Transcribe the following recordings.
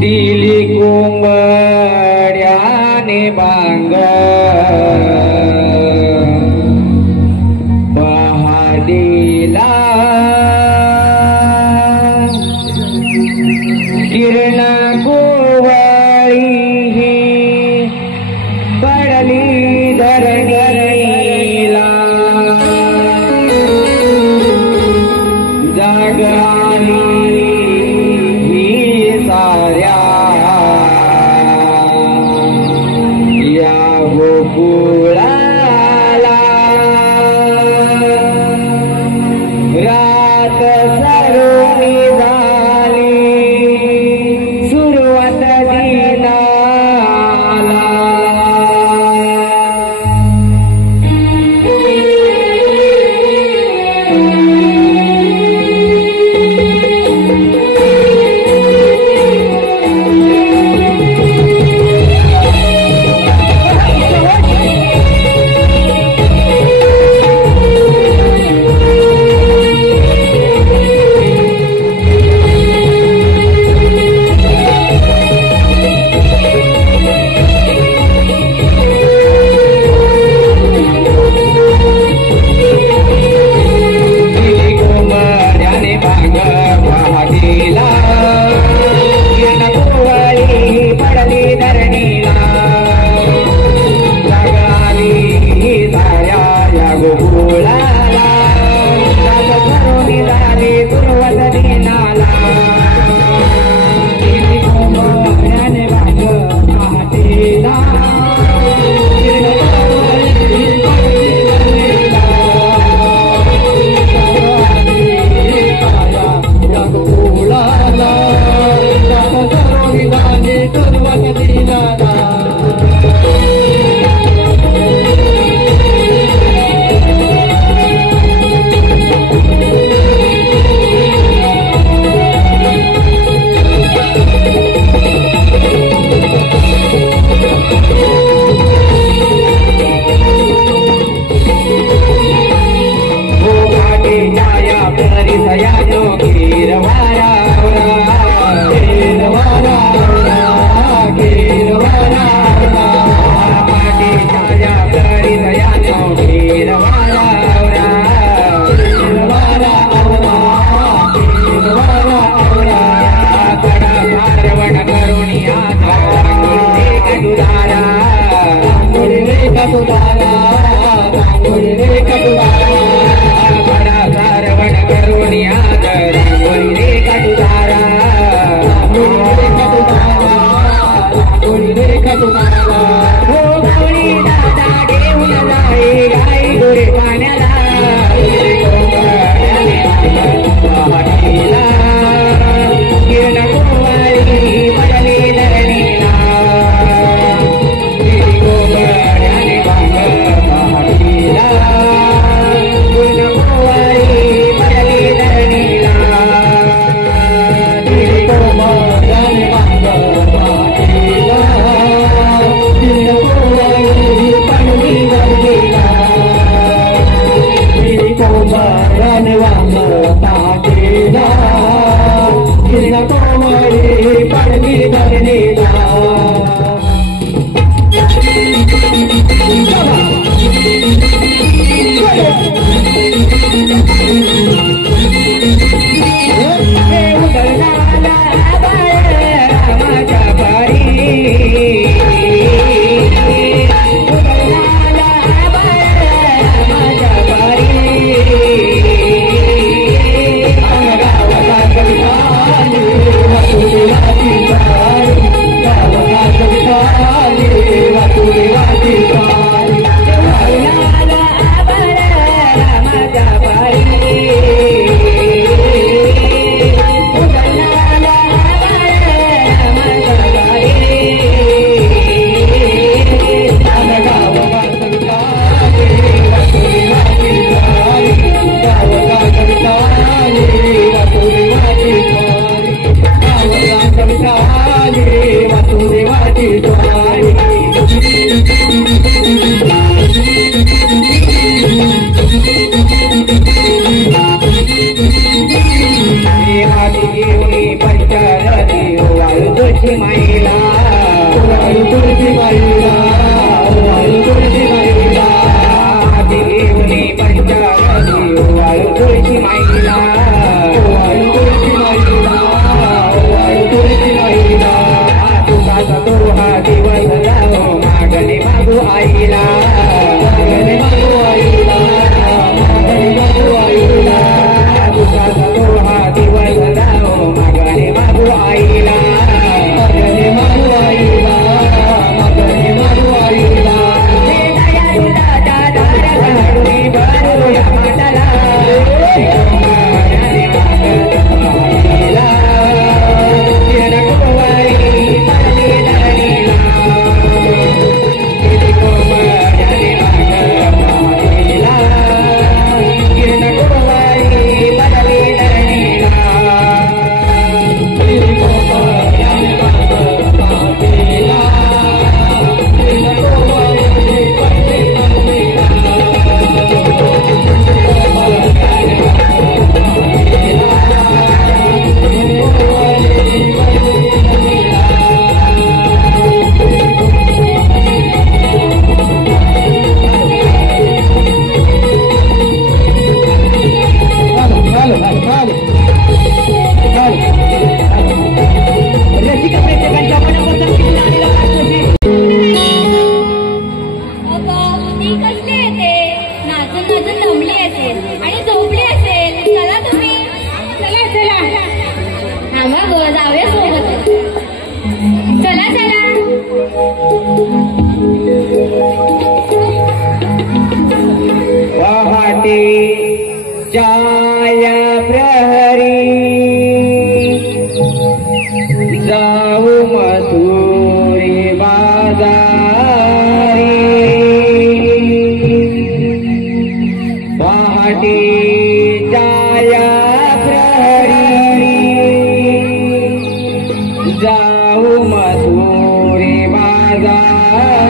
दिली कोंबड्याने बांग पहाडीला किरण गोवाळी पडली धरणीला जागाली गोकुळाला रात सरोनी झाली सुरुवात देऊनी पंचरती वाळू तुळशी माईला वाळू तुळशी माईला वाळू तुळशी माईला देऊनी पंचरती वाळू तुळशी माईला वाळू तुळशी माईला वाळू तुळशी माईला तुझा तो हा दिवस जाओ मागणे मागू आईला मागणे मागू आईला मागणे मागू आईला तुझा तो हा दिवस जाओ मागणे मागू आईला मागणे मागू आईला मागणे मागू आईला जाया प्रहरी जाऊ मथुरी बाजारी पहाटे जाया प्रहरी जाऊ मथुरी बाजारी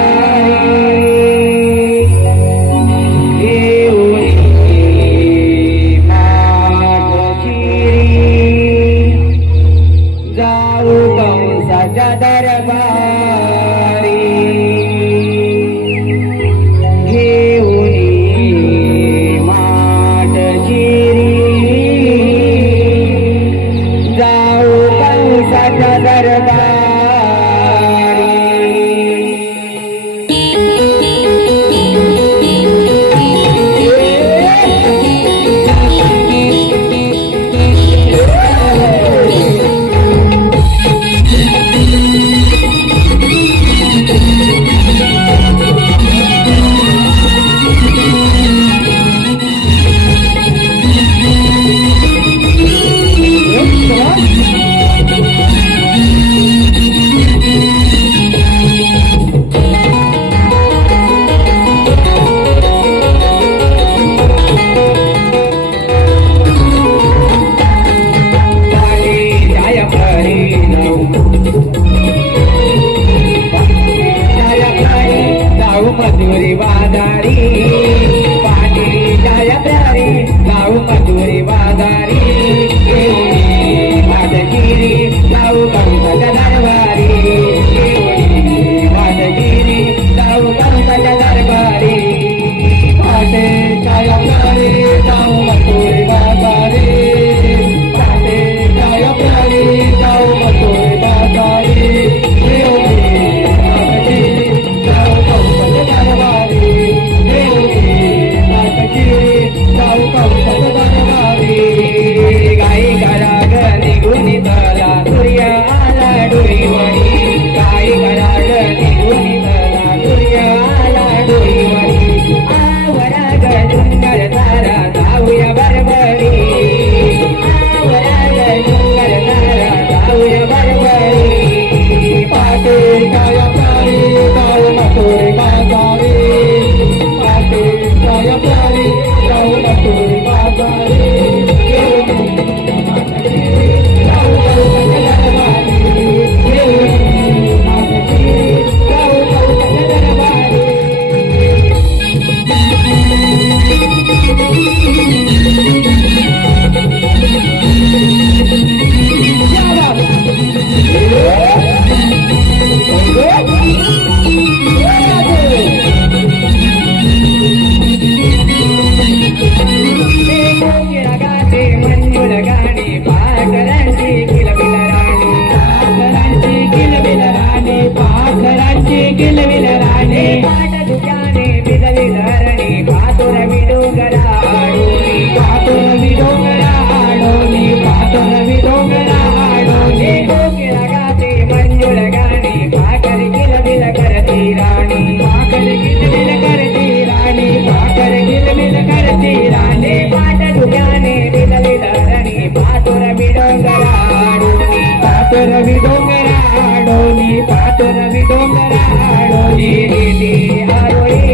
रवी डोंगरा डोनी पाठ रवी डोंगरा डोनी दिली आरोळी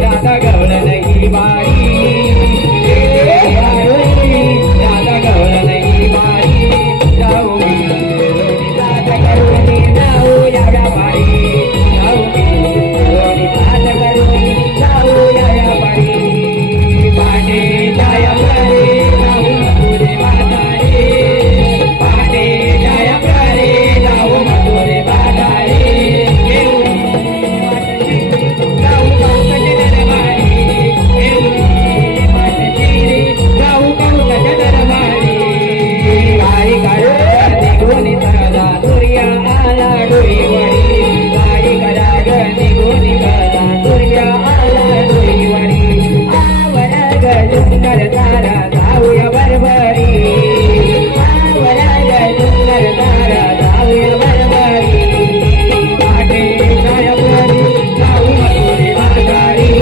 दादा गवळ नाही बारी आरोळी दादा गवळ नाही बारी जाऊ मी दादा करून जाऊ या बारी जाऊ मी दादा करून जाऊ या बारी पाटे जाया बारी जाऊ तुझे बाजारे पाटे जाया बारी जाऊ तुझे बाजारे जाऊ पावसाच्या दरबारी जाऊ पावसाच्या दरबारी गाई काढ निघून ताजा दुर्या आला डोईवाडी गाई काढ निघून ताजा दुर्या आला डोईवाडी आवरा गजुंगर तारा जाऊया बरबरी आवरा गजुंगर तारा जाऊया बरबरी पाटे जाया बरी जाऊ मथुरे बाजारी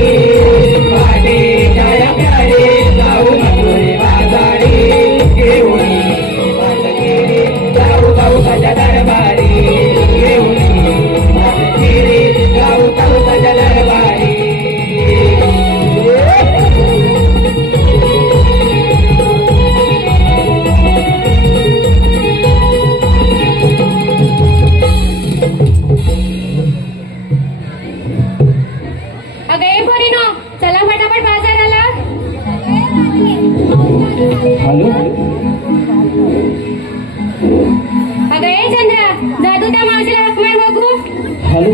पाटे जाया बरी जाऊ मथुरे बाजारी घेऊन वाटकेरी जाऊ पावसाच्या दरबारी घेऊन वाटकेरी जाऊ पावसाच्या दरबारी अगं पोरीनो चला फटाफट बाजाराला. हॅलो अगं चंद्रा जादू त्या मावशीला हाक मार बघू. हॅलो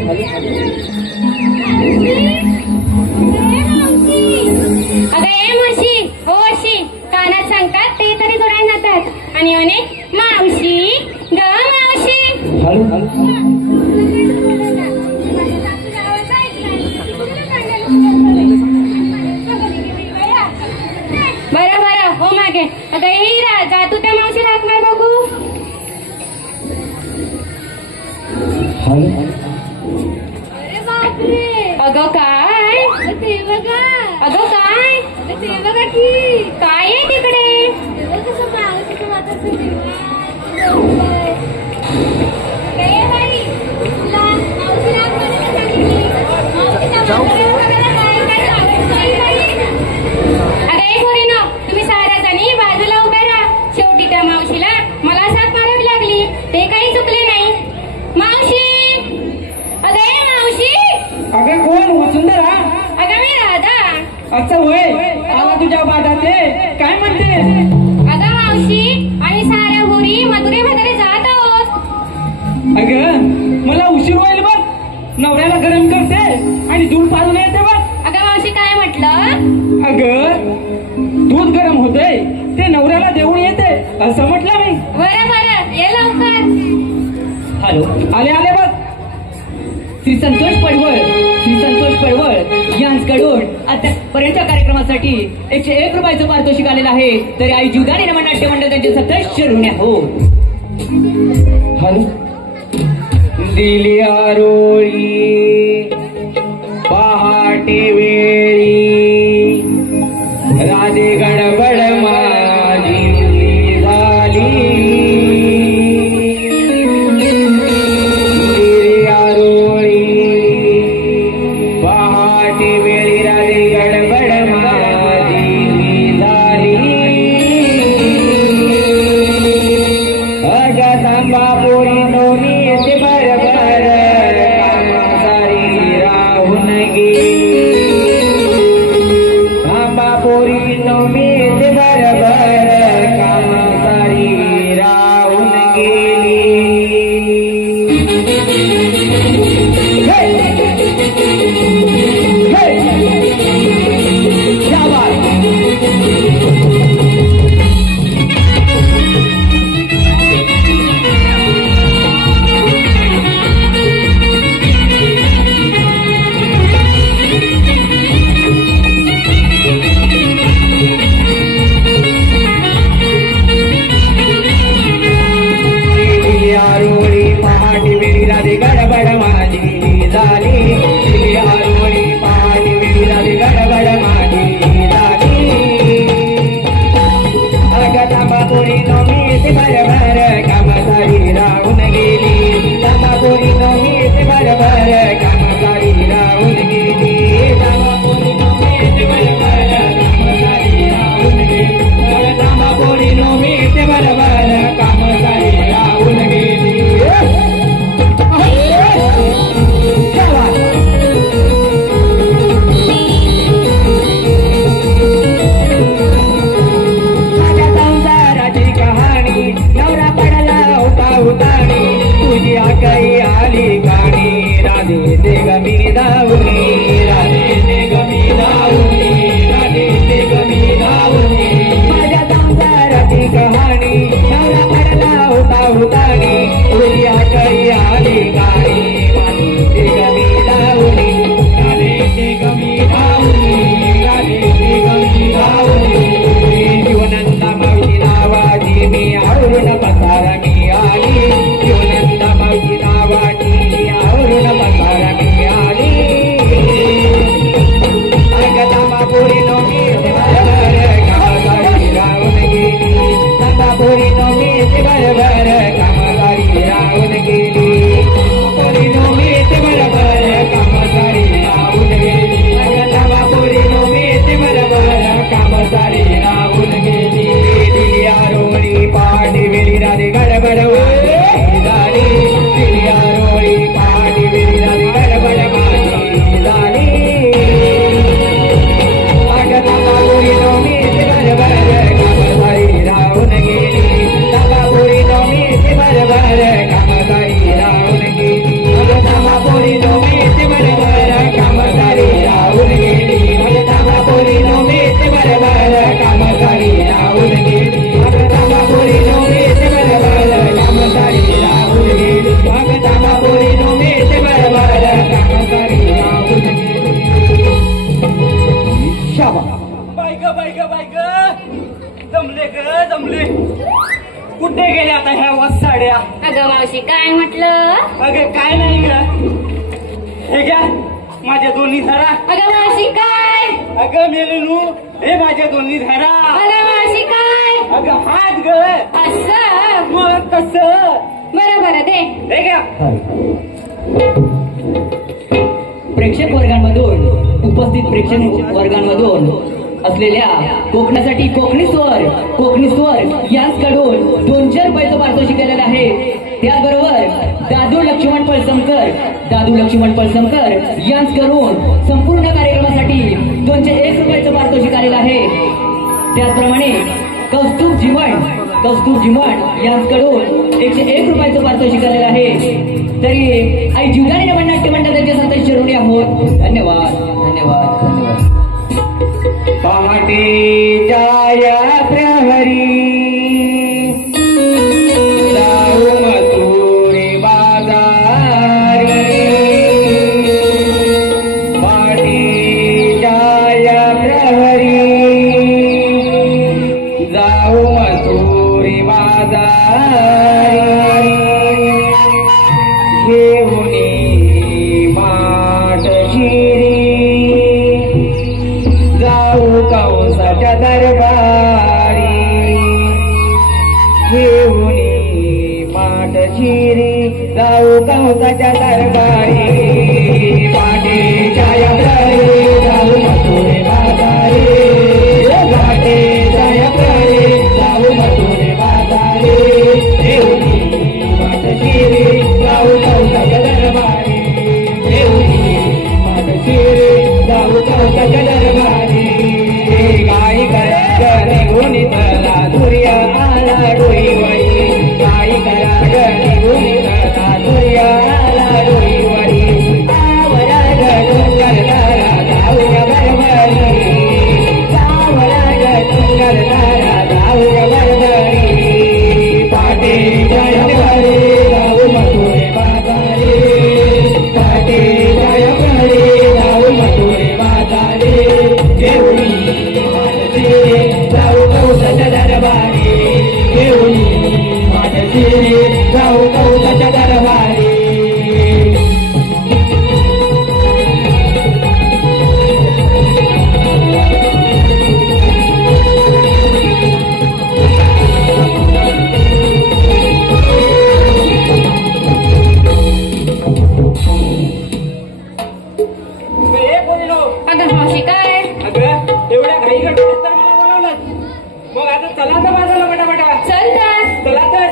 अगं मावशी हो अशी कानात सांगतात ते तरी जोडायला जातात आणि अनेक मावशी ग मावशी. बरं बरं हो मागे. अगं हिरा जादू त्या मावशीला हाक मार बघू. अरे बापरे. अगं काय ते बघा. अगं काय ते बघा की काय आहे तिकडे. ते बघा कसं मागं कसं वाटत काय बाई तुला मावशीला आपल्याला सांगितली मावशीच्या बघायला काय आवडतं बाई. अगं पोरीनो तुम्ही साऱ्या जणी बाजूला उभ्या राहा. शेवटी त्या मावशीला मला साथ मारावी लागली ते काही चुकले नाही. मावशी अगं मावशी. अगं कोण वसुंधरा. अगं मी राधा. अच्छा होय आला तुझ्या बाजाते काय म्हणते. अगं मावशी आम्ही साऱ्या होरी मथुरे म्हातारे जात आहोत. अगं मला उशीर होईल बघ. नवऱ्याला गरम करते आणि दूध पाजून येते बघ. अगं मावशी काय म्हटलं. अगं दूध गरम होते ते नवऱ्याला देऊन येते असं म्हटलं मी. बरं बरं ये लवकर. हॅलो आले आले बघ. श्री संतोष पडवळ यांच्याकडून आतापर्यंतच्या कार्यक्रमासाठी 101 रुपयाचं पारितोषिक आलेलं आहे. तरी आई जीवदानी नमन नाट्य मंडळ त्यांचे सदस्य ऋणी आहोत. हॅलो दिली आरोळी पहाटे वेळी राधे गडबड माझी झाली. दिली आरोळी पहाटे वेळी राधे गडबड माझी झाली. अगा सांबा पोरी नोनी ते बरबर सारी राहून गेली. सांबा पोरी नोनी ते बरबर सारी राहून गेली. तुझी आकळी आली गाडी माझी ते गमी धावली गाडी ते गमी धावली गाडी ते गमी धावली शिवनंदा मावशी नावाची मी आवरून पसार मी आली शिवनंदा मावशी नावाची आवरून पसार मी आली तांबापुरी नो मी बरोबर कामसारी राहून गेली तांबापुरी नो मी बरोबर कामसारी राहून गेली पुरी नो मी बरोबर कामसारी राहून गेली तांबापुरी नो मी बरोबर कामसारी राहून गेली दिलिया रोळी पाडी वेली राधी गडबड झाली दिलिया रोळी पाडी वेली राधी गडबड झाली तांबापुरी नो मी बरोबर कामसारी राहून गेली तांबापुरी नो मी बरोबर कामसारी राहून गेली तांबापुरी नो मी बरोबर कामसारी राहून गेली तांबापुरी नो मी बरोबर कामसारी राहून गेली तांबापुरी नो मी बरोबर कामसारी राहून गेली तांबापुरी नो मी बरोबर कामसारी राहून गेली शाबास बायग जमले ग जमले कुठे गेले आता ह्या वासाड्या अगं मावशी काय म्हटलं अगं काय नाही ग हे घ्या माझ्या दोन्ही धरा अगं मावशी काय अगं मेलनू हे माझ्या दोन्ही धरा अगं मावशी काय अगं हात ग असं मग कस बरोबर दे हे घ्या प्रेक्षक वर्गांमधून उपस्थित प्रेक्षक वर्गांमधून असलेल्या कोकणासाठी कोकणी स्वर यांकडून 200 रुपयाचं पारितोषिक केलेलं आहे. त्याचबरोबर दादू लक्ष्मण पळसमकर यांकडून संपूर्ण कार्यक्रमासाठी 201 रुपयाचं पारितोषिक आलेलं आहे. त्याचप्रमाणे कौस्तुभ जिमण यांकडून 101 रुपयाचं पारितोषिक आलेलं आहे. तरी आई जीवदानी नमन नाट्य मंडळ त्यांच्या संतोष ऋणी आहोत. धन्यवाद. पहाटेच्या या प्रहरी जाऊ मथुरे बाजारी पहाटेच्या या प्रहरी जाऊ मथुरे बाजारी घेऊनी माठ शिरी जाऊ कंसाच्या दरबारी घेऊनी माठ शिरी जाऊ कंसाच्या दरबारी पाटेच्या या प्रहरी जाऊ मथुरे बाजारी पाटेच्या या प्रहरी जाऊ मथुरे बाजारी घेऊनी माठ शिरी जाऊ कंसाच्या दरबारी घेऊनी माठ शिरी जाऊ कंसाच्या दरबारी गाई करा निघून तला सूर्य आला डोईवरी गाई करा निघून तला सूर्य आला डोईवरी सावरा डोंगर तारा जाऊया बरबरी सावरा डोंगर तारा जाऊया बरबरी पाटे जय हरी जाऊ मथुरे बाजारी पाटे जय हरी जाऊ मथुरे बाजारी घेऊनी जाऊ कौसाच्या दरबारी घेऊनी माझी जाऊ कौसाच्या दरबारी अगं मावशी काय अगं एवढ्या घाई गडबडीत तर मला बोलावलं मग आता चला तर बाजूला पटापटा चल तर चला तर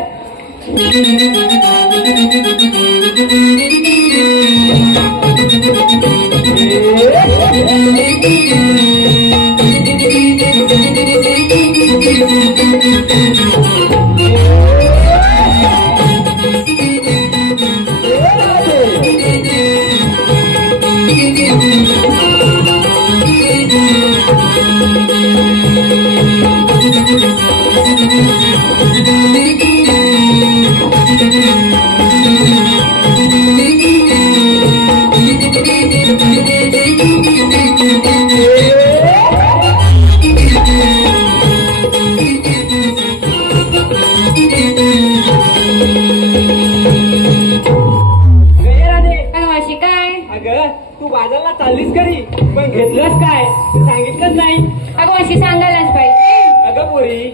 चाललीस खरी पण घेतलंस काय ते सांगितलंच नाही. अगं मावशी सांगायलाच पाहिजे. अगं पोरी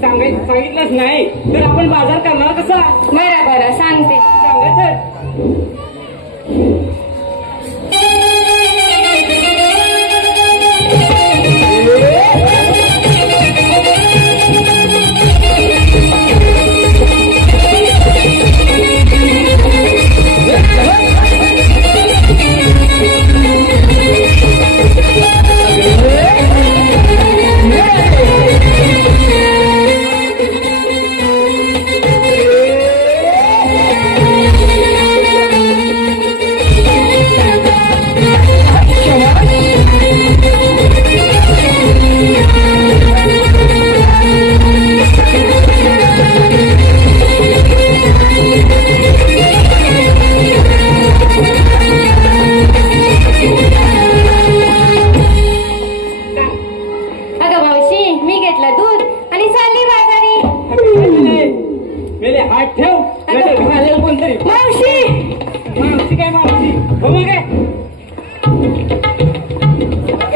सांगितलंच नाही तर आपण बाजार करणार कसा? बरं बरं सांगते. सांगा तर. अगं मावशी मी घेतलं दूध आणि चालली बाजारी. मेले हात ठेव नाहीतर घालेल कोणतरी. मावशी मावशी काय मावशी हो मग काय?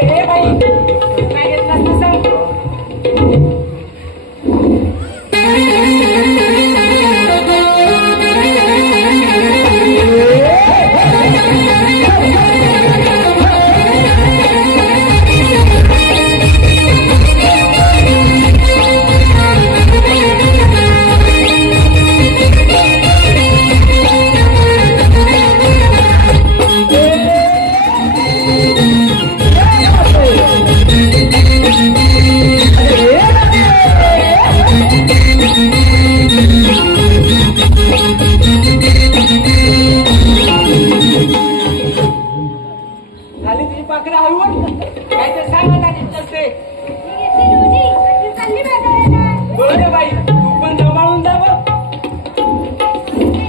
हे बाई काय घेतलास तू सांग. झाली तुझी पाखरं हळवून काय ते सांगत आणि नसते. चालली बाजाराला. बरं बाई तू पण जमावून जा बघ.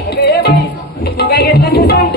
अगं हे बाई तू काय घेतलं ते सांग.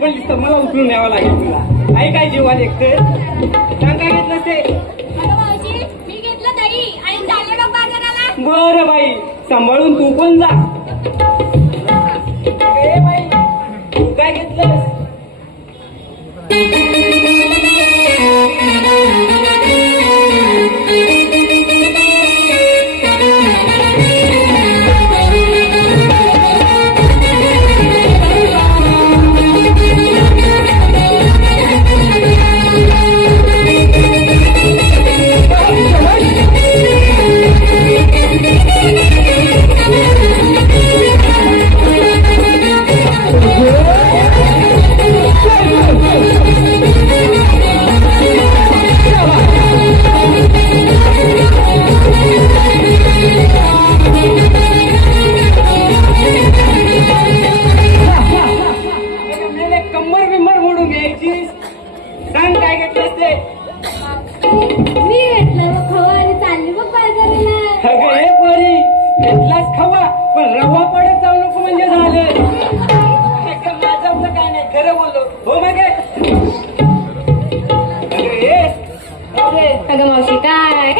पडलीस तर मला उचलून न्यावं लागेल तुला. आई काय जीवा लेखते सांग काय घेतलं ते. अगं मावशी मी घेतलं दही आणि चालले बघ बाजाराला. बरं बाई सांभाळून तू पण जा. ए बाई तू काय घेतलंस. कंबर बिंबर मोडून घ्यायची. सांग काय घेतलंस ते. मी घेतलं बघ खवा आणि चालली बघ बाजाराला. अगं हे पोरी घेतलाच खावा पण रवा पडत जाऊ नको म्हणजे झालं. माझं काय नाही खरं बोललो हो मग. अगं मावशी काय.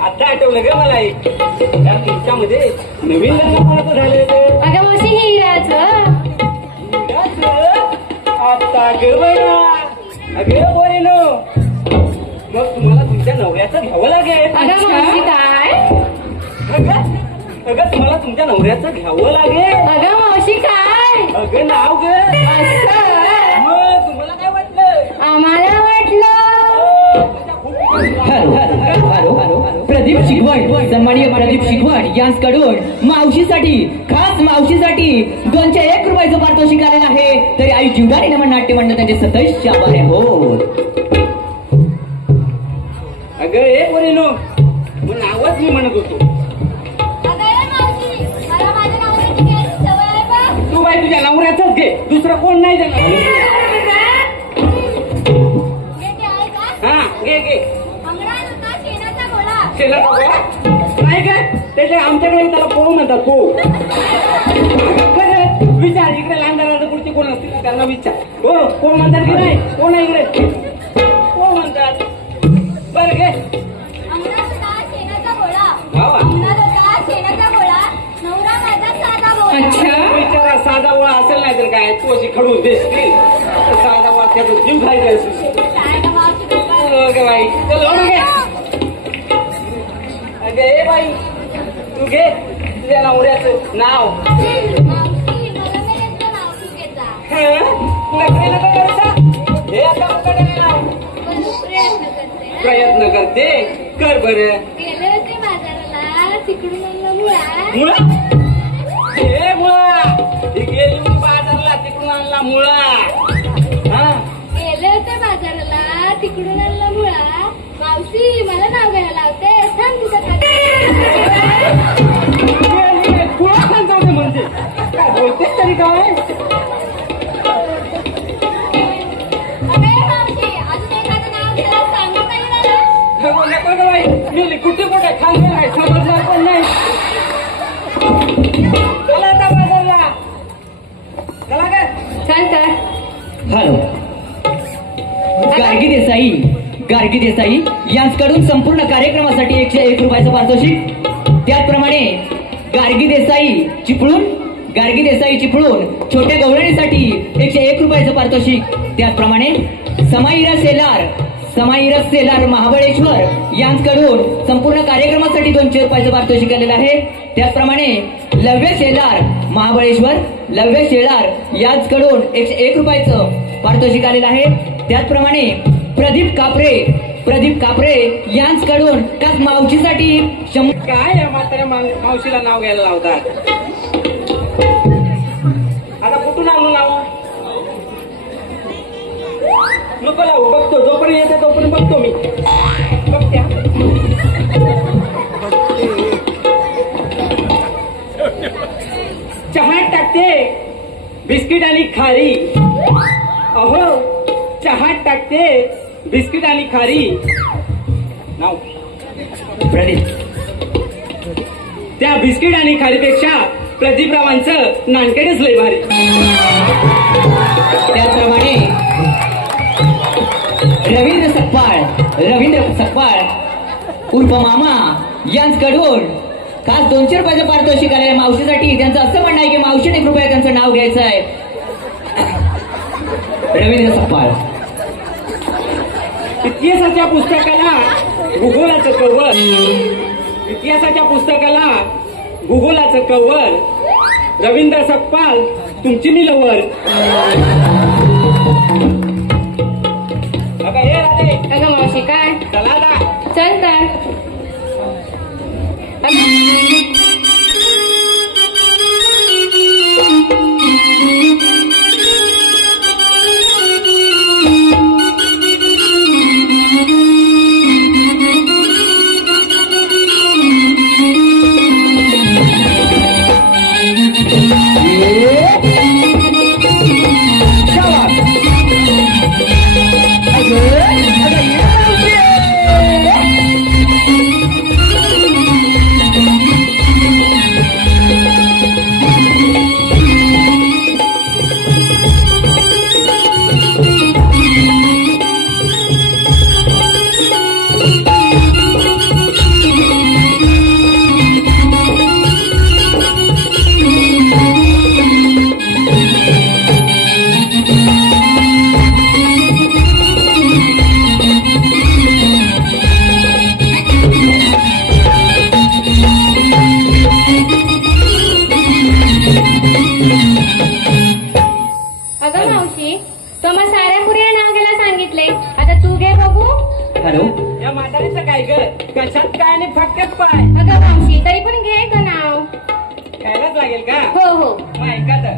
आता आठवलं ग मला एक त्या तुमच्यामध्ये नवीन लग्न झाले. अगं मावशी हिराचं. आता ग बघा अगं बोरीनो मग तुम्हाला तुमच्या नवऱ्याचं घ्यावं लागेल. अगं मावशी काय. अगं तुम्हाला तुमच्या नवऱ्याचं घ्यावं लागेल. अगं मावशी काय. अगं नाव ग. असं मग तुम्हाला काय वाटलं. आम्हाला वाटलं. प्रदीप शिकवण सन्माननीय प्रदीप शिकवण यांच्याकडून मावशीसाठी खास मावशीसाठी 201 रुपयाचं पारितोषिक आलेलं आहे. तरी आई जीवदानी नमन नाट्य मंडळ त्यांचे सतत आभारी आहोत. अगं हे बोरीनो मग नाव घे अंगणात होता शेणाचा गोळा. शेणाचा गोळा नाही काय त्याच्या आमच्याकडे त्याला पोळ म्हणतात पोळ. खरं विचार इकडे लहान दादा पुढची कोण असतील ना त्यांना विचार. हो कोण म्हणतात की नाही कोण आहे इकडे कोण म्हणतात बरं घे. अंगणात होता शेणाचा गोळा. वा. अंगणात होता शेणाचा गोळा. नवरा माझा साधा बोळा. अच्छा विचारा साधा गोळा असेल नाही तर काय तू अशी खडून देशील साधा गोळा त्याचा जीव खायचा असेल. काय ना मावशी बाबा. ओके बाई चल हो घे. अगे ए बाई तू घे तुझ्या नवऱ्याचं नाव. मावशी मला नाही येत नाव तुझ्याचा. नकरी नका करता हे आता आपल्याकडे नाव पण प्रयत्न करते. प्रयत्न करते कर बरं. गेले होते बाजाराला तिकडून आणलं मुळा. मुळा हे मुळा ही गेली होती बाजारला तिकडून आणला मुळा. हा गेले होते बाजाराला तिकडून आणलं मुळा. मावशी मला नाव घ्यायला लावते थांब तुझं मुळा खान जाऊ दे म्हणजे काय बोलतेस तरी काय. मावशी अजून एखादं नाव घ्यायला सांगू काही झालं. नको ग बाई मी कुठे कुठे खाल्लं नाही समजणार पण नाही. चला आता बाजारला चला काय. चल तर. हॅलो गार्गी देसाई यांच्याकडून संपूर्ण कार्यक्रमासाठी 101 रुपयाचं पारितोषिक. त्याचप्रमाणे गार्गी देसाई चिपळूण छोट्या गवळणीसाठी 101 रुपयाचं पारितोषिक. त्याचप्रमाणे समाईरा सेलार महाबळेश्वर यांच्याकडून संपूर्ण कार्यक्रमासाठी 200 रुपयाचं पारितोषिक आलेलं आहे. त्याचप्रमाणे लव्य शेलार यांच्याकडून 101 रुपयाचं पारितोषिक आलेलं आहे. त्याचप्रमाणे प्रदीप कापरे यांच्याकडून त्याच मावशीसाठी 100. काय या म्हाताऱ्या मावशीला नाव घ्यायला लावतात. आता कुठून आणून नाव नको लावू बघतो जोपर्यंत येते तोपर्यंत बघतो मी बघत्या. चहात टाकते बिस्किट आणि खारी. अहो चहात टाकते बिस्किट आणि खारी. नाव प्रदीप. त्या बिस्किट आणि खारीपेक्षा प्रदीपरावांचं नानकेडच लय भारी. त्याचप्रमाणे रवींद्र सकपाळ उर्फ मामा यांच्याकडून खास 200 रुपयाचं पारितोषिक आलेलं मावशीसाठी. त्यांचं असं म्हणणं आहे की मावशीने कृपया त्यांचं नाव घ्यायचं आहे. रवींद्र सकपाळ. इतिहासाच्या भूगोलाचं कव्वर रवींद्र सकपाल तुमची मी लवर. हे राधे अगं मावशी काय चला आता. चल तर. कशात काय आणि फटक्यात पाय. अगं मावशी तरी पण घे का नाव. घ्यायलाच लागेल का. हो हो. मग ऐका तर.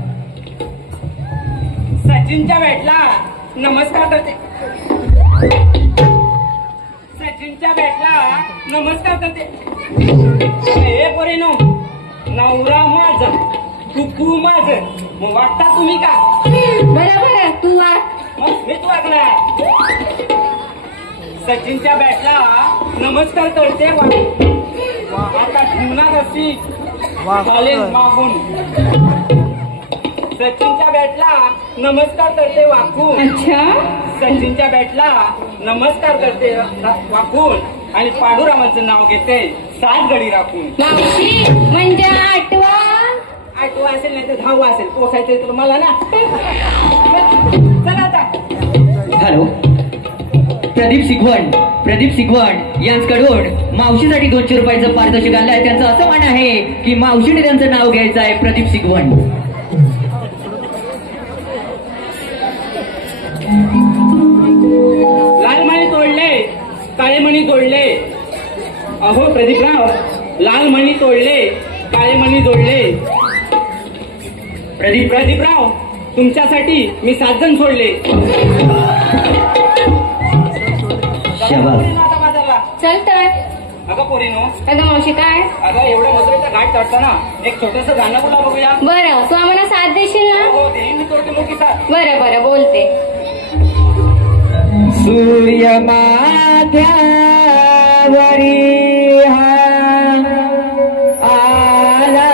सचिनच्या बॅटला नमस्कार करते. सचिनच्या बॅटला नमस्कार करते. हे पोरीनो नवरा माझा कुकू माझं मग वाटता तुम्ही का. बरं बरं तू वाग. मग मीच वागणार. सचिनच्या बॅटला नमस्कार करते आता ठेवणार अशी चालेल मागून. सचिनच्या बॅटला नमस्कार करते वाकून. अच्छा. सचिनच्या बॅटला नमस्कार करते वाकून आणि पांडुरामांचं नाव घेते 7 गडी राखून. मावशी म्हणजे आठवा. आठवा असेल नाही तर 10वा असेल, पोसायचं तर मला ना. चला आता. हॅलो, प्रदीप सिगवण यांच्याकडून मावशीसाठी 200 रुपयाचं पारितोषिक आलं आहे. त्यांचं असं म्हणणं आहे की मावशीने त्यांचं नाव घ्यायचं आहे प्रदीप सिगवण. लाल मणी तोडले, काळे मणी जोडले. अहो प्रदीपराव, लाल मणी तोडले, काळे मणी जोडले. प्रदीपराव, तुमच्यासाठी मी 7 जण सोडले. शाबास. आता बाजारला. चल तर. अगं पोरीनो, अगं मावशी काय. अगं एवढ्या मजुरीचा घाट चढताना एक छोटस गाणं बोला बघूया. बरं, तू आम्हाला साथ देशील ना. हो देईन मी तोडते मोठी साथ. बरं बोलते. सूर्य माथ्यावरी आला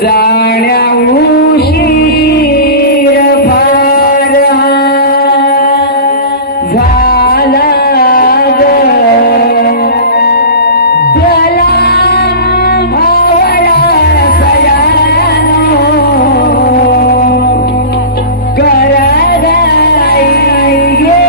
जाण्या उशीर फार झाला चला आवळा सयानो करगाई गे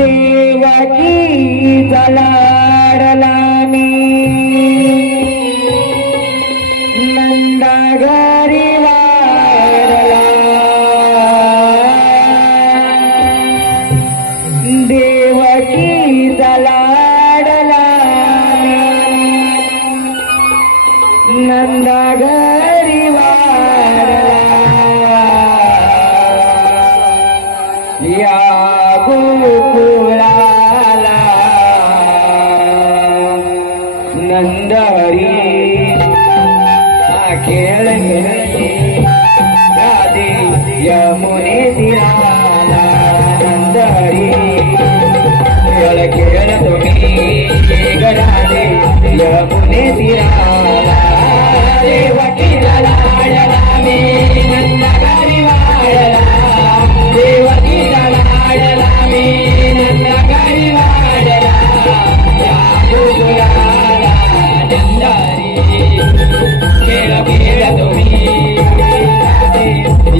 देवकीचा लाडला मी नंदा घरी वाढला देवकीचा लाडला नंदा घरी वाढला या गोकुळाला नंदहरी हा खेळ खेळते राधे यमुने तीराला नंदहरी खेळ खेळ तुम्ही राधे यमुने तीराला देवकीला लाडला मी नंदा घरी वाढला देवकीला लाडला मी नंदा घरी वाढला या गोकुळाला नंदारी खेळ खेळ तुम्ही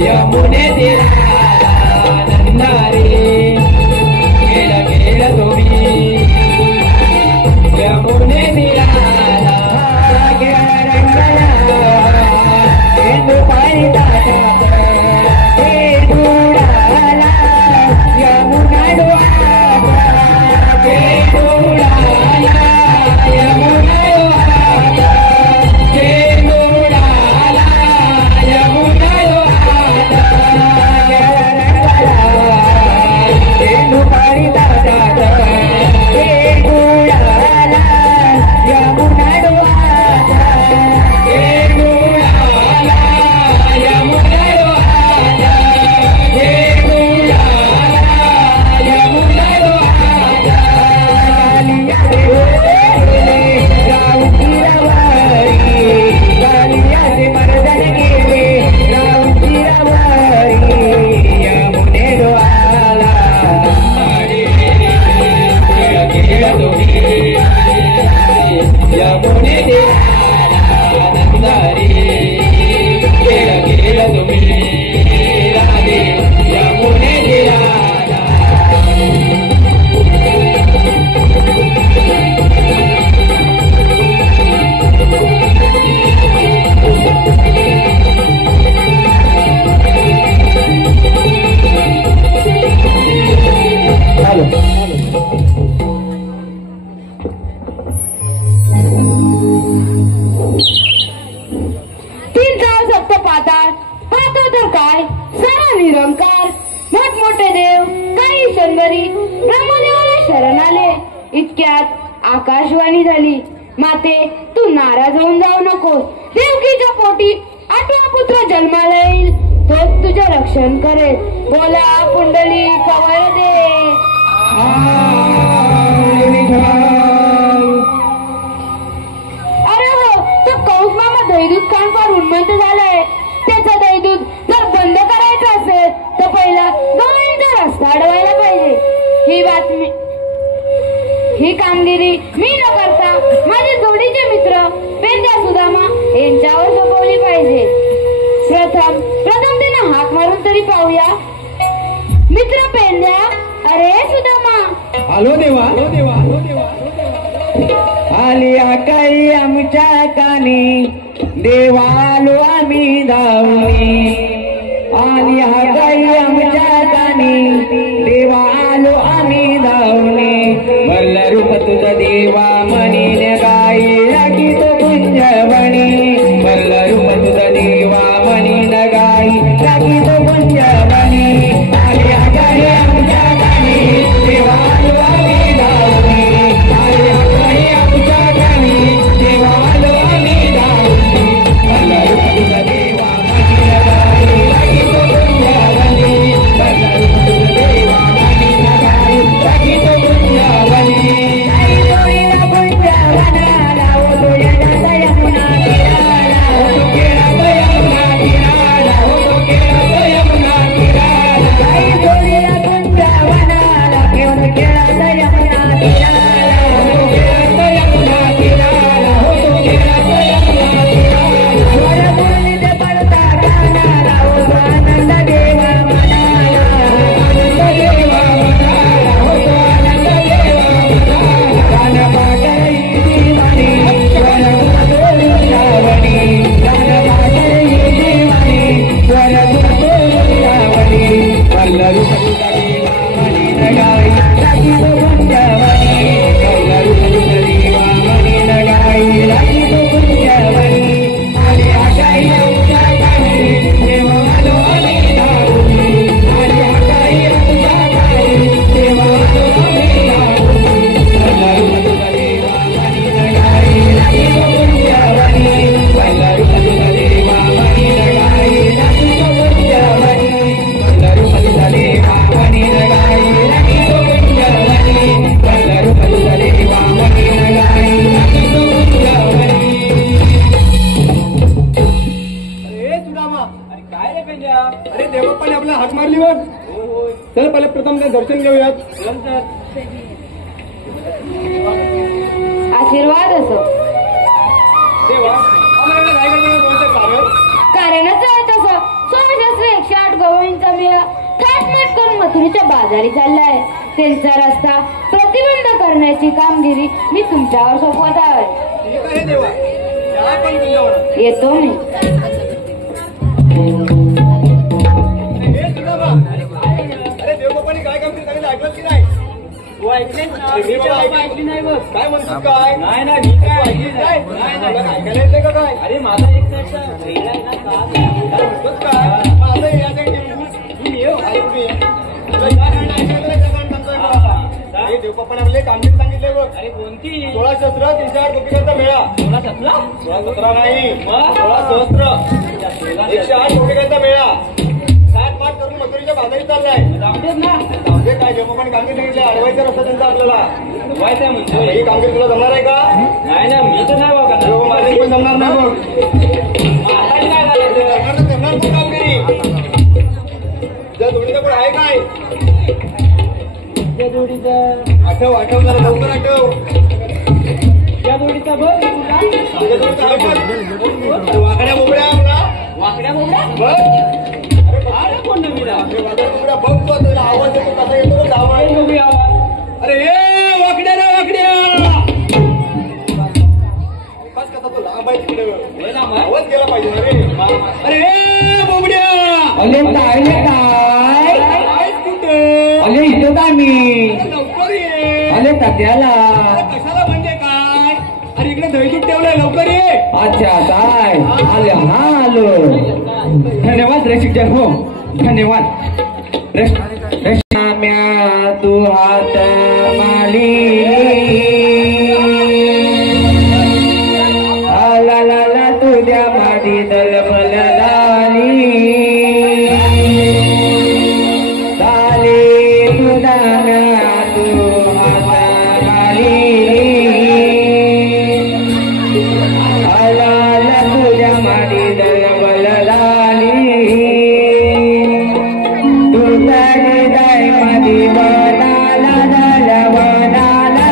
यमुने तीराला नंदारी खेळ खेळ तुम्ही यमुने तीराला रंगला पाणी ताटात हे डोळाला यमुना डोळाला हे डोळाला यमुना डोळाला हे डोळाला यमुना डोळाला हे पाणी ताटात हे डोळाला यमुना डोळाला हे डोळाला यमुना डोळाला हे डोळाला यमुना डोळाला कालिया रे राऊती रवारी कालिया रे मर्दन गेले राऊती रवारी यमुने डोळाला खेळ तुम्ही यमुने तीराला नंदारी खेळ खेळ तुम्ही राधे यमुने तीराला तीन जाव सप्त पाताळ पाहतो तर काय सारा निरंकार मोठमोठे देव काही शंभरी ब्रह्मदेवाला शरण आले इतक्यात आकाशवाणी झाली माते तू नाराज होऊन जाऊ नकोस देवकीच्या पोटी आठवा पुत्र जन्माला येईल तोच तुझे रक्षण करेल बोला पुंडली कवर दे अरे हो तो कौस मामा दैदूत खान फार उन्मत्त झालाय त्याचा दैदूत जर बंद करायचा असेल तर पहिला गवळीचा रस्ता अडवायला पाहिजे ही कामगिरी मी न करता माझे जोडीचे मित्र पेंद्या सुदामा यांच्यावर सोपवली पाहिजे प्रथम त्यांना हाक मारून तरी पाहूया मित्र पेंद्या अरे सुदामा आलो देवा आली काही आमच्या कानी देवालो आम्ही धावणी आली काही आमच्या कानी देवालो आम्ही धावणी मल्ल रूप तुझ देवा मनी गाई राखी तो कुंजवणी मल्ल रूप तुझ देवा मनी गाई राखी तो कुंजवणी आली काही आमच्या कानी देवालो आम्ही धावणी आली काही आमच्या कानी देवालो आम्ही धावणी मल्ल रूप तुझ देवा मनी गाई राखी तो कुंजवणी मल्ल रूप तुझ देवा मनी आशीर्वाद असो. देवा आम्हाला काय करणार कारण कारणच आहे तसं. 108 गवळींचा मेळा थाटमाट करून मथुरेच्या बाजारी चाललाय. त्यांचा रस्ता प्रतिबंध करण्याची कामगिरी मी तुमच्यावर सोपवत आहे. ठीक आहे देवा, या पण तुझ्यावर येतो मी. हे तुझा बा. अरे देवबापाने काय काम सांगितलं ऐकलं की नाही? तू ऐकलेस ना? मी बाबा ऐकली नाही बघ. काय म्हणतो काय? नाही नाही मी काय ऐकली नाही. तुला ऐकायला येते का काय? अरे माझा एक साईडचा वेगळा आहे ना का? काय म्हणतोस काय? माझं या साईडने मी येऊ. अरे तुम्ही तुला या गाणं ऐकायला नाही, त्या गाणं सांगतोय का? हे देवबापाने आपले कामगिरी सांगितले बघ. अरे कोणती 16 शस्त्र 308 गोपिकांचा मेळा. 16 सतला 16 17 नाही, मग? 16 सहस्त्र 108 गोपिकांचा मेळा. 7 मार्च करून मथुरेच्या बाजारी चाललाय. जाऊ देत ना. जाऊदे काय देवबापाने कामगिरी सांगितलं, अडवायचा रस्ता त्यांचा आपल्याला. व्हायचं म्हणतोय. ही कामगिरी तुला जमणार आहे का? नाही ना मी तर नाही बघा. देवबाबा माझी पण जमणार नाही बघ. आता काय करायचं? करणार तू कामगिरी. जर जोडीचा पण आहे काय? त्या जोडीचा आठव जरा लवकर आठव. त्या जोडीचा बघ तुला. तुझ्या जोडीचा आहे पण. वाकड्या बोबड्या आपला वाकड्या बोबड्या. बघ. अरे कोण नवीन आहे? अरे वाकड्या बोबड्या बघ तू, तुला आवाज येतो कसा येतो बघ आवाज. हे बघूया आवाज. अरे ए वाकड्या रे वाकड्या. बस कसा तो लांब आहे तिकडे. हे ना मग. आवाज गेला पाहिजे ना रे. अरे ए बोबड्या. अले काय आहेस कुठे? अले इथं काय मी अरे लवकर ये. अले तात्याला. कशाला म्हणजे काय? अरे इकडे दहीदूध ठेवलंय, लवकर ये. अच्छा काय आले हा आलो. धन्यवाद रसिकजन. हो धन्यवाद. रश्म्या तू हात माली आला ला तुझ्या माडी दलबल झाली चाले तुझा तू हात माली आला तुझ्या माडी दलबल झाली तुझा हृदय मधी बनाला दल बनाला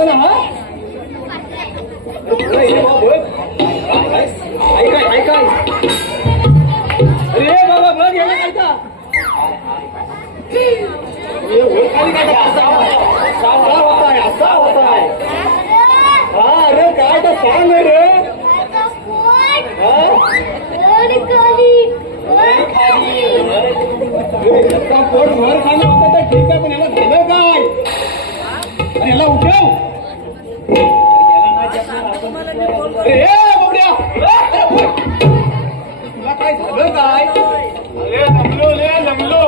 होतं ना हा ऐकाय अरे बाबा बघ याला काढता असा होताय हा अरे काय तर सांग रे पोट भर खाणं होतं तर ठीक आहे पण याला झालं काय अरे याला उठव तुला काय झालं काय अरे लमलो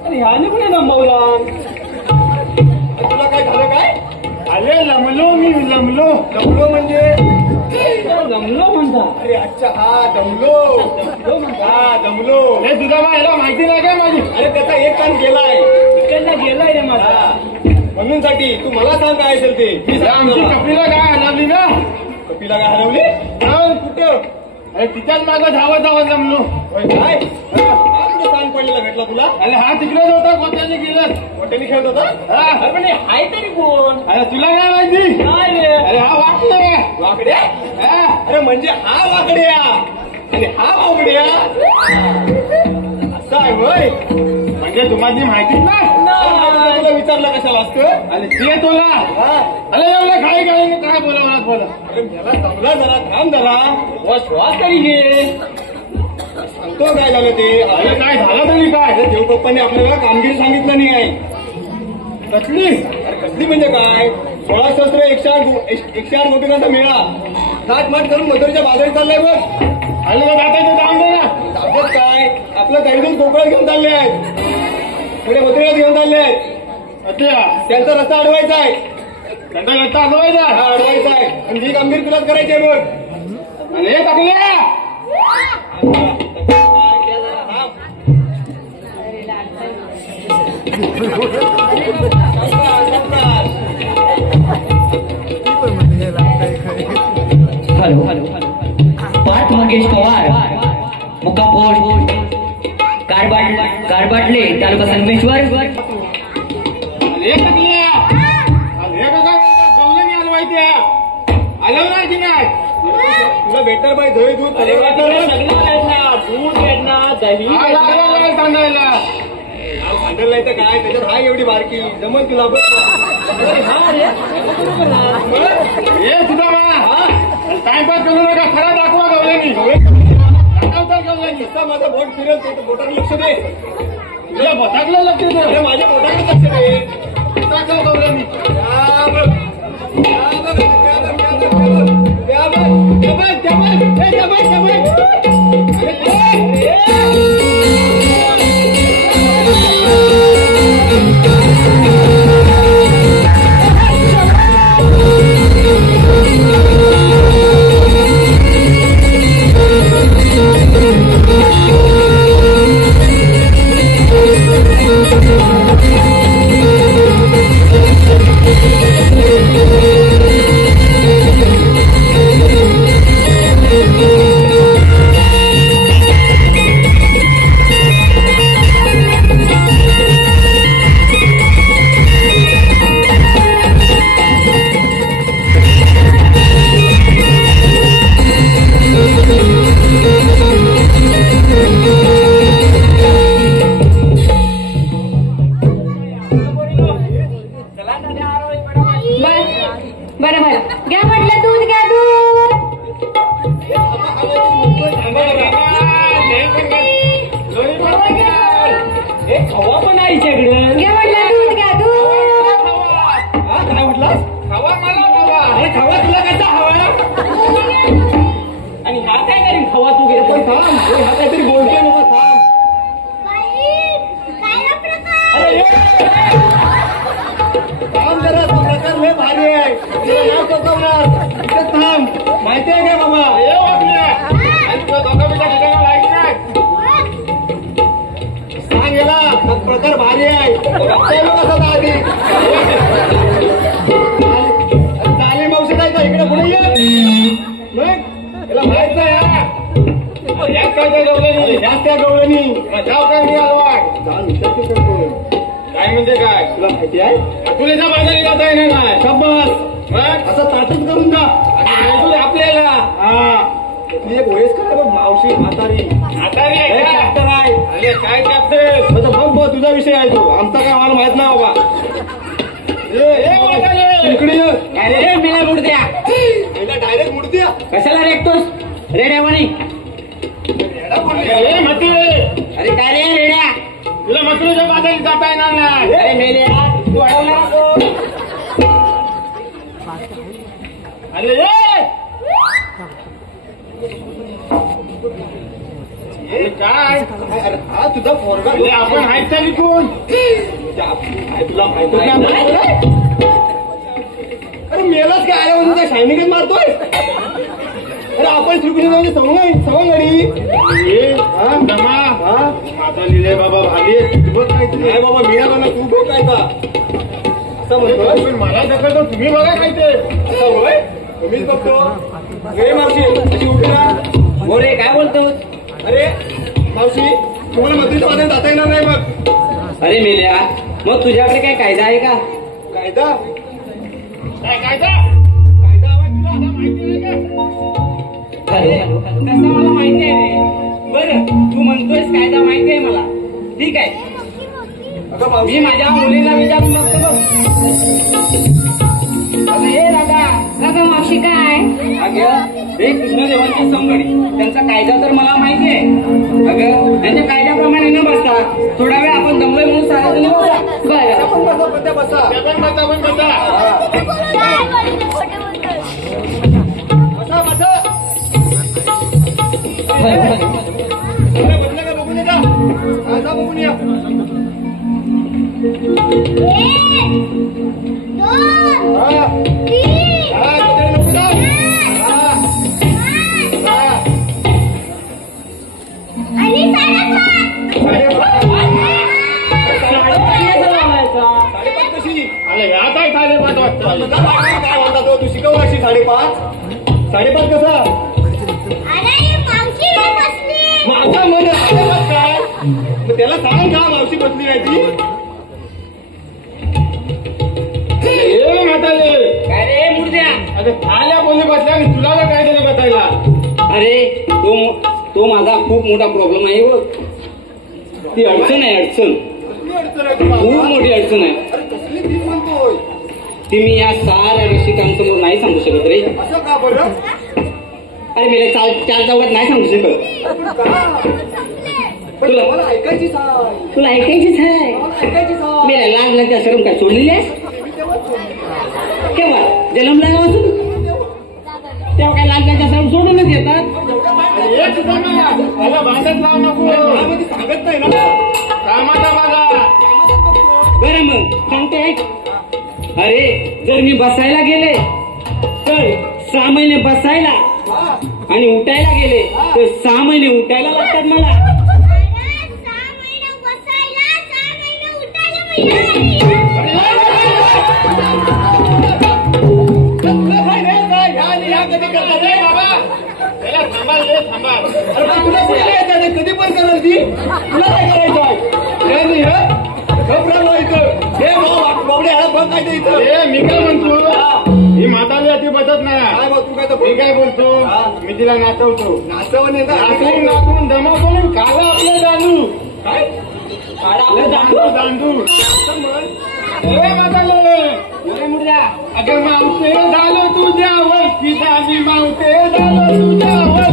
अरे ह्याने कुठे लंबवला तुला काय झालं काय अरे लमलो म्हणजे जमलो म्हणता अरे अच्छा हा दमलो हे तुझा बा याला माहिती नाही काय माझी अरे त्याचा एक कान गेलाय गेलाय रे माझा म्हणून साठी तू मला सांग काय असेल ते आमची कपिला काय हरवली ना कपिला काय हरवली कुठं अरे तिच्याच मागं धावत जमलो काय सांग पडलेला भेटला तुला अरे हा तिकडेच होता कोट्याने गेलं कोट्याने खेळत होता पण हाय तरी कोण अरे तुला काय माहिती अरे हा वाकडे अरे म्हणजे हा वाकड्या आणि हा बावड्या असं आहे होय म्हणजे तुम्हाला माहितीच ना तुला विचारलं कशाला असतं अरे ते तुला अरे एवढं काय काय बोलावं बोला अरे मला जमला जरा थांब जरा श्वास तरी घे सांगतो काय झालं ते अरे काय झालं तरी काय देवपप्पांनी आपल्याला कामगिरी सांगितलं नाही आहे कसली अरे कसली म्हणजे काय 16 शस्त्र 108 गोपिकांचा मेळा थाटमाट करून मथुरेच्या बाजारी चाललाय बघ आणि मग आता ते जाऊन दे ना दाखवत काय आपलं दैनंदिन कोकणात घेऊन चालले आहेत पुढे मथुरेला घेऊन चालले आहेत अच्छा त्यांचा रस्ता अडवायचा आहे त्यांचा रस्ता अडवायचा हा अडवायचा आहे आणि ही कामगिरी तुलाच करायची आहे बघ अरे टाकल्या हॅलो पार्थ मंगेश पवार मुक्काम पोस्ट कारबाटले तालुका संगमेश्वर तुला भेटणार बाई दही दूध दही सांगायला सांगायला नाही तर काय त्याच्यात हाय एवढी बारकी जमल तुला हे तुझा टाइमपास करू नका खरा दाखवा गवल्यानी माझा बोट फिरत बोटाने लक्ष दे तुला बटाकला लक्ष दे अरे माझ्या बोटाने लक्ष दे दाखव गवल्यानी माहिती आहे का बाबा सांग गेला प्रकार भारी आहे कसा आधी चालेल मावशी जायचं इकडे पुढे ये त्याला माहित नाही याच काय गवल्यानी याच त्या गवल्यानी जाव काय मी आलो काय म्हणजे काय तुला माहिती आहे तुला बाजारी जाता येणार नाही शब्बस असं ताटूच करून जा आणि आपल्याला हा ती एक वयस्कर आहे बघ मावशी म्हातारी आहे चॅप्टर आहे अरे काय चॅप्टर बघ बघ तुझा विषय आहे तो आमचा काय मला माहित नाही बाबा इकडे अरे मेला मुडद्या डायरेक्ट मुडती कशाला रेटतोस रेड्यावानी अरे काय रे रेड्या तुला मसरूच्या बाजारी जाता येणार नाही अरे मेल्या तू अडवणार अरे काय हा तुझा फोरगा आपण आहेत का लिखून तुला माहिती अरे मेलाच काय आला तुझा शायनिंग मारतोय अरे आपण श्रीकृष्ण सवंगडी माता लिहिले बाबा भाली तू काय नाही बाबा मिळाला ना तू बघ काय का असं म्हणतो पण मला दखल तुम्ही बघा काय ते असं होय तुम्हीच बघतो गे मावशी अशी उभी ना मोरे काय बोलतोस अरे मावशी तुम्हाला मंत्रीचं वादन जाता येणार नाही मग अरे मेल्या मग तुझ्याकडे काय कायदा आहे का कायदा काय कायदा कायदा आवाज तुला आता माहिती नाही का तसं मला माहिती आहे रे बरं तू म्हणतोयस कायदा माहिती आहे मला ठीक आहे अगं मावशी मी माझ्या मुलीला विचारून बघतो बघ हे दादा अगं मावशी काय अगं हे कृष्णदेवांची संगडी त्यांचा कायदा तर मला माहिती आहे अगं त्यांच्या कायद्याप्रमाणे न बसता थोडा वेळ आपण दमलोय म्हणून सारा जण बसा बरं आपण बसा बसलं का बघून येता जा बघून या साडेपाच कशी अरे या काय साडेपाच वाजता काय म्हणता तो तू शिकवला अशी 5:30 कसा माझा मन साडेपाच काय मग त्याला सांग का मावशी बसली नाही ती म्हातारे काय रे मुर्द्या अरे खाल्या बोलले बसल्या आणि तुला काय दिलं बतायला अरे तो माझा खूप मोठा प्रॉब्लेम आहे बघ ती अडचण आहे अडचण खूप मोठी अडचण आहे अरे कसली ती म्हणतोय ती मी या साऱ्या रसिकांसमोर नाही सांगू शकत रे असं का बरं अरे मेरे चार चौकात नाही सांगू शकत पण मला ऐकायचीच तुला ऐकायचीच आहे मेला लाज लागते असं काय सोडलेली आहेस केव्हा जन्मला गावातून तेव्हा काय लाज लागते असं सोडूनच येतात मला भांडत लावू नको सांगत नाही ना कामाचा माझा बरं मग सांगते ऐक अरे जर मी बसायला गेले तर 6 महिने बसायला आणि उठायला गेले तर 6 महिने उठायला लागतात मला कधी पण करणार ती तुला काय करायचं आहे मी काय म्हणतो ही म्हातारी ती बसत नाही तू काय मी काय बोलतो मी तिला नाचवतो नाचवून दमावतो आणि काला आपलं दांडू काय दांडू अगं मावते झालो तुझ्यावर पिताजी मावते झालो तुझ्यावर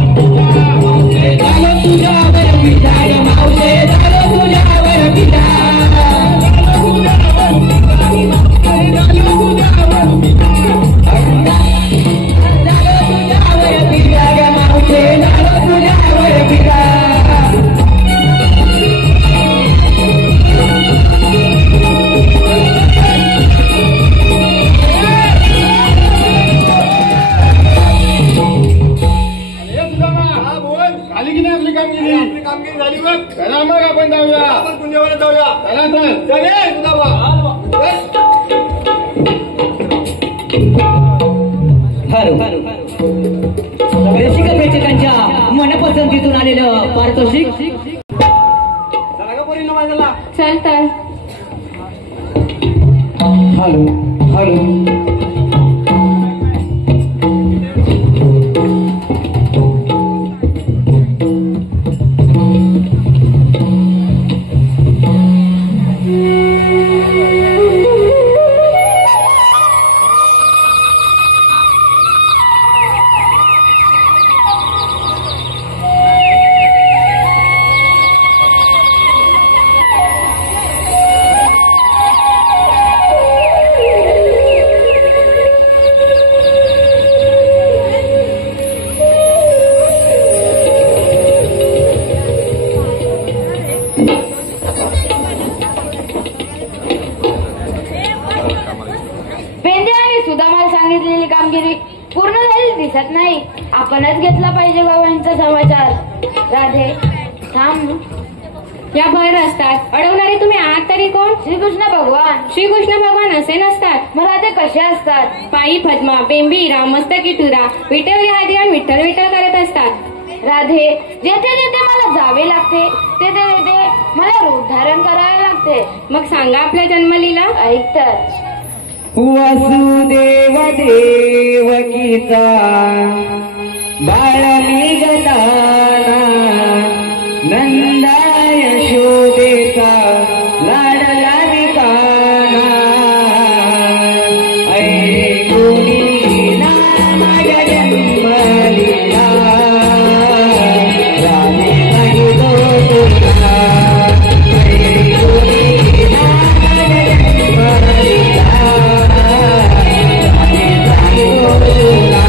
आपली कामगिरी झाली बघ चला मग आपण जाऊया आपण कुंजावर जाऊया चला रसिक प्रेक्षकांच्या मनपसंतीतून आलेलं पारितोषिक चला ग पोरींनो बाजूला चल तर हॅलो हॅलो सुदामाला सांगितलेली कामगिरी पूर्ण झाली दिसत नाही. आपणच घेतला पाहिजे बाबांचा समाचार. राधे थांब. या भर असतात अडवणारे तुम्ही आहात तरी कोण? श्रीकृष्ण भगवान. श्रीकृष्ण भगवान असे नसतात. मला ते कसे असतात? पायी पद्मा बेंबी रामस्तकी तुरा विठ्ठल विहारी आणि विठ्ठल विठ्ठल करत असतात. राधे जेथे जेथे मला जावे लागते तेथे तेथे मला रूप धारण करावे लागते. मग सांगा आपल्या जन्मलीला. ऐक तर. वासुदेव देवकीचा बाळ निघताना नंदा यशोदेचा लाडला विकाना ऐकुनी नामाया जन्मलीला रामे नाही तो तुला ऐकुनी नामाया जन्मलीला रामे नाही तो तुला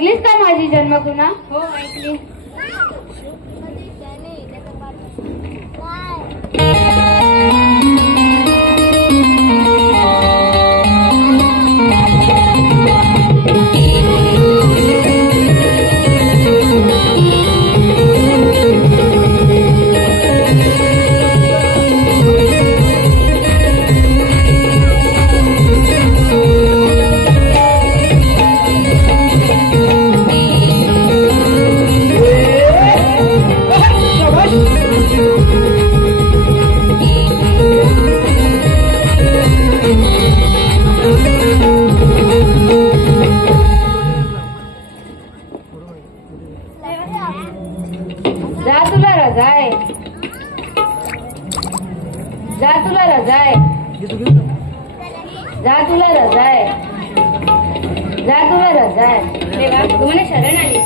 ऐकलीस का माझी जन्मकुना? हो ऐकली. जा तुला रजाय, जा तुला रजाय, जा तुला रजाय, जा तुला रजाय. देवा तू मला शरण आली.